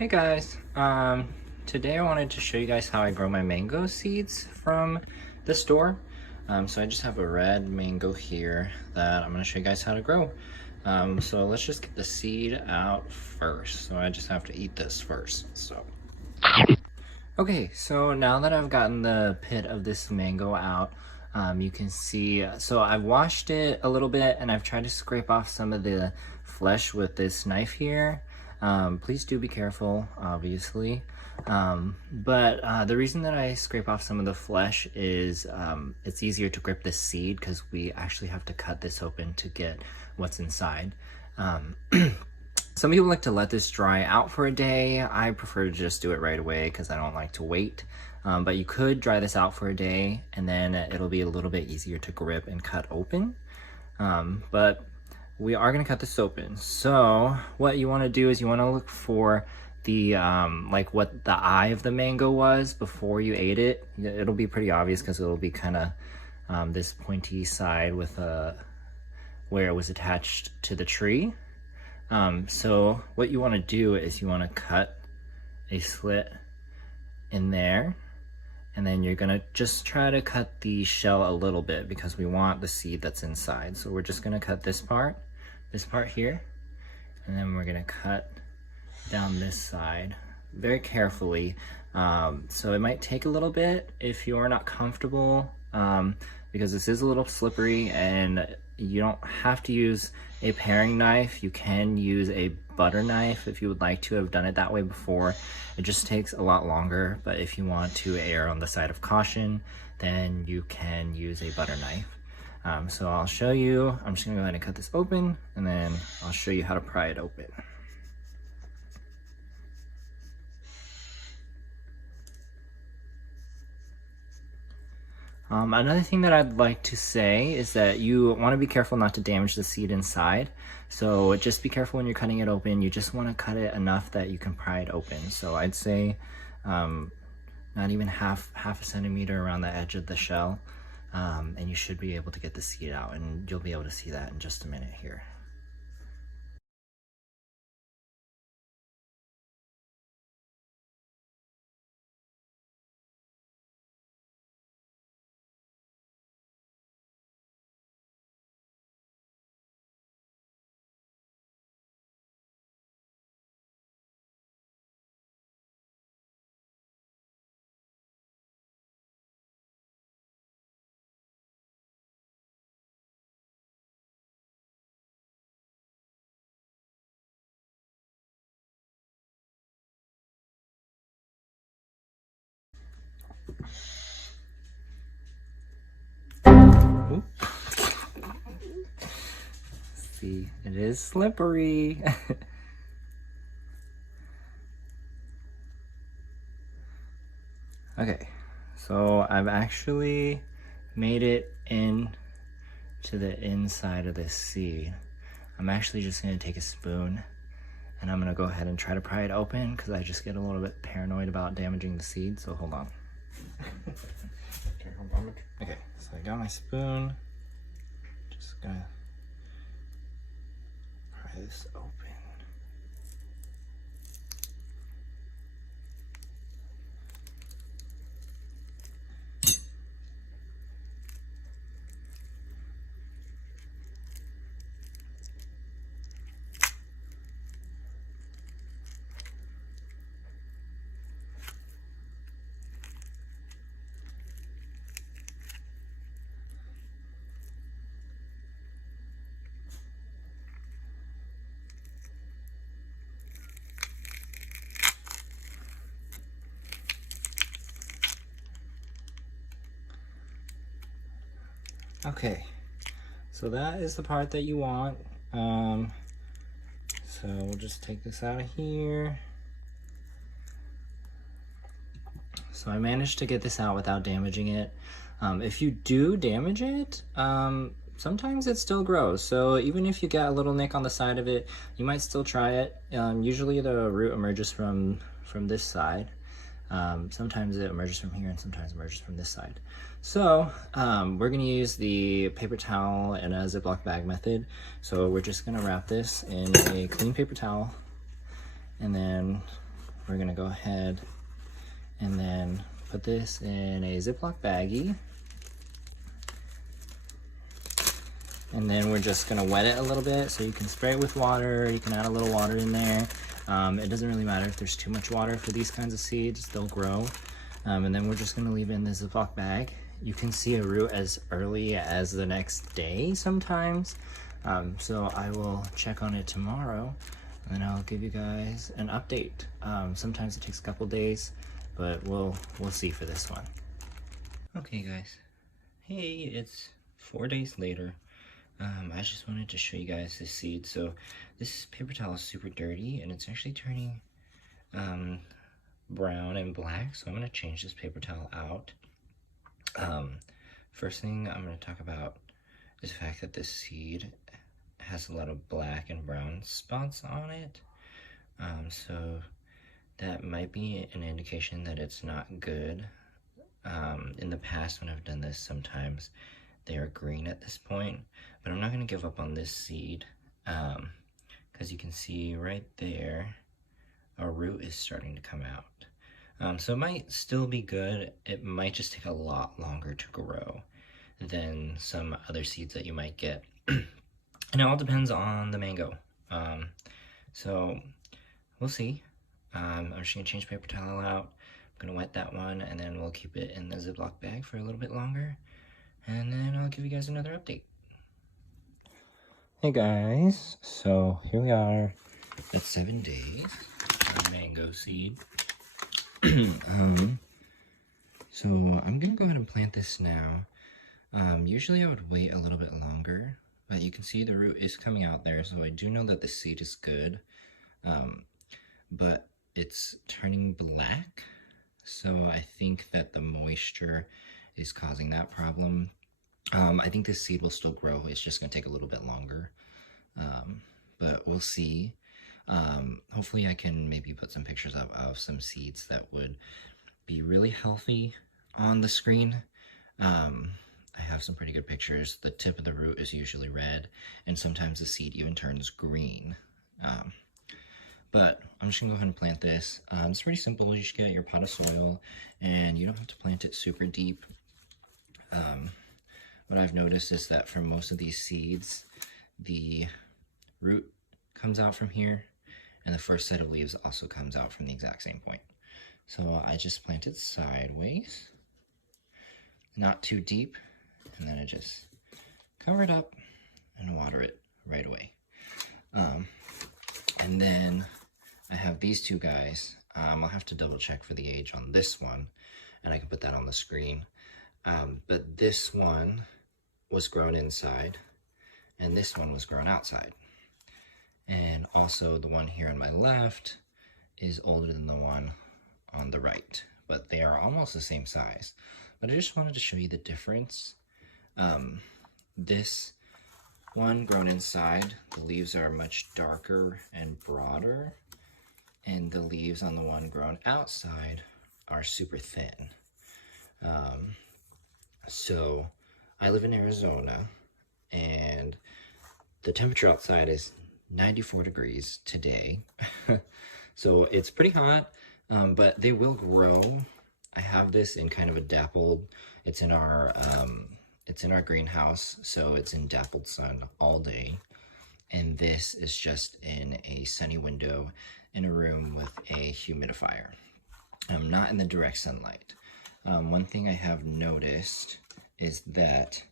Hey guys, today I wanted to show you guys how I grow my mango seeds from the store. So I just have a red mango here that I'm going to show you guys how to grow. So let's just get the seed out first. So I just have to eat this first. Okay, so now that I've gotten the pit of this mango out, you can see, so I've washed it a little bit and I've tried to scrape off some of the flesh with this knife here. Please do be careful, obviously. But the reason that I scrape off some of the flesh is it's easier to grip the seed because we actually have to cut this open to get what's inside. Some people like to let this dry out for a day. I prefer to just do it right away because I don't like to wait. But you could dry this out for a day and then it'll be a little bit easier to grip and cut open. But we are going to cut this open. So what you want to do is you want to look for the like what the eye of the mango was before you ate it. It'll be pretty obvious because it'll be kind of this pointy side with where it was attached to the tree. So what you want to do is you want to cut a slit in there, and then you're gonna just try to cut the shell a little bit because we want the seed that's inside. So we're just gonna cut this part here, and then we're gonna cut down this side very carefully. So it might take a little bit if you're not comfortable, because this is a little slippery, and you don't have to use a paring knife. You can use a butter knife if you would like to. Have done it that way before. It just takes a lot longer, but if you want to err on the side of caution, then you can use a butter knife. So I'll show you. I'm just gonna go ahead and cut this open, and then I'll show you how to pry it open. Another thing that I'd like to say is that you want to be careful not to damage the seed inside. So just be careful when you're cutting it open. You just want to cut it enough that you can pry it open. So I'd say not even half a centimeter around the edge of the shell, and you should be able to get the seed out, and you'll be able to see that in just a minute here. Oop. See, it is slippery. Okay, so I've actually made it in to the inside of this seed. I'm actually just gonna take a spoon and I'm gonna go ahead and try to pry it open because I just get a little bit paranoid about damaging the seed, so hold on. Okay, so I got my spoon. Just gonna pry this open. Okay, so that is the part that you want. So we'll just take this out of here. So I managed to get this out without damaging it. If you do damage it, sometimes it still grows. So even if you get a little nick on the side of it, you might still try it. Usually the root emerges from this side. Sometimes it emerges from here and sometimes emerges from this side. So we're gonna use the paper towel and a Ziploc bag method. So we're just gonna wrap this in a clean paper towel, and then we're gonna go ahead and then put this in a Ziploc baggie. And then we're just gonna wet it a little bit, so you can spray it with water, you can add a little water in there. It doesn't really matter if there's too much water for these kinds of seeds, they'll grow. And then we're just gonna leave it in the Ziploc bag. You can see a root as early as the next day sometimes. So I will check on it tomorrow, and then I'll give you guys an update. Sometimes it takes a couple days, but we'll see for this one. Okay guys, hey, it's 4 days later. I just wanted to show you guys this seed. So this paper towel is super dirty and it's actually turning brown and black, so I'm going to change this paper towel out. First thing I'm going to talk about is the fact that this seed has a lot of black and brown spots on it, so that might be an indication that it's not good. In the past when I've done this, sometimes they are green at this point, but I'm not going to give up on this seed, because you can see right there a root is starting to come out. So it might still be good, it might just take a lot longer to grow than some other seeds that you might get. And it all depends on the mango. So we'll see. I'm just going to change paper towel out, I'm going to wet that one, and then we'll keep it in the Ziploc bag for a little bit longer. And then I'll give you guys another update. Hey guys, so here we are at 7 days on mango seed. So I'm gonna go ahead and plant this now. Usually I would wait a little bit longer, but you can see the root is coming out there, so I do know that the seed is good. But it's turning black, so I think that the moisture is causing that problem. I think this seed will still grow, it's just going to take a little bit longer, but we'll see. Hopefully I can maybe put some pictures up of some seeds that would be really healthy on the screen. I have some pretty good pictures. The tip of the root is usually red, and sometimes the seed even turns green. But I'm just gonna go ahead and plant this. It's pretty simple. You just get your pot of soil, and you don't have to plant it super deep. What I've noticed is that for most of these seeds, the root comes out from here, and the first set of leaves also comes out from the exact same point. So I just plant it sideways, not too deep, and then I just cover it up and water it right away. And then I have these two guys. I'll have to double check for the age on this one, and I can put that on the screen. But this one was grown inside, and this one was grown outside. And also the one here on my left is older than the one on the right, but they are almost the same size. But I just wanted to show you the difference. This one grown inside, the leaves are much darker and broader, and the leaves on the one grown outside are super thin. So I live in Arizona, and the temperature outside is 94 degrees today. So it's pretty hot, but they will grow. I have this in kind of a dappled, it's in our greenhouse, so it's in dappled sun all day. And this is just in a sunny window in a room with a humidifier. Not in the direct sunlight. One thing I have noticed is that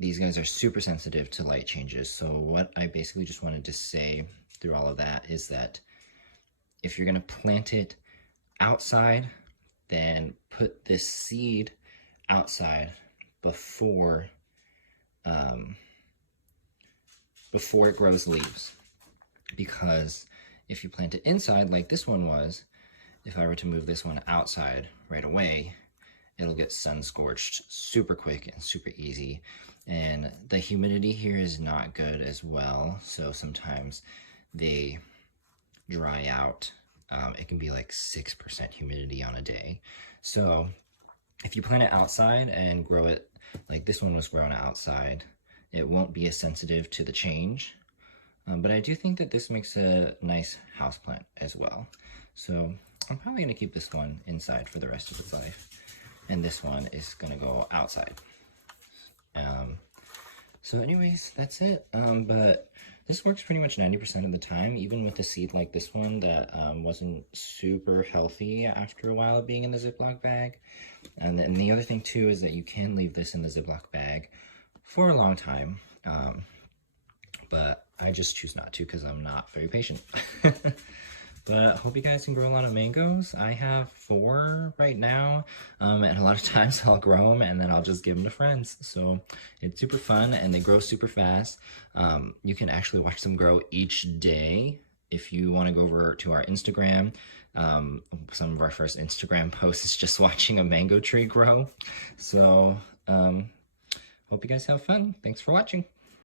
these guys are super sensitive to light changes. So what I basically just wanted to say through all of that is that if you're gonna plant it outside, then put this seed outside before it grows leaves. Because if you plant it inside like this one was, if I were to move this one outside right away, it'll get sun scorched super quick and super easy. And the humidity here is not good as well, so sometimes they dry out. It can be like 6% humidity on a day. So if you plant it outside and grow it like this one was grown outside, it won't be as sensitive to the change. But I do think that this makes a nice houseplant as well. So I'm probably gonna keep this one inside for the rest of its life. And this one is gonna go outside. So anyways, that's it. But this works pretty much 90% of the time, even with a seed like this one that wasn't super healthy after a while of being in the Ziploc bag. And then the other thing too is that you can leave this in the Ziploc bag for a long time. But I just choose not to because I'm not very patient. But hope you guys can grow a lot of mangoes. I have 4 right now, and a lot of times I'll grow them and then I'll just give them to friends. So it's super fun and they grow super fast. You can actually watch them grow each day. If you want to go over to our Instagram, some of our first Instagram posts is just watching a mango tree grow. So hope you guys have fun. Thanks for watching.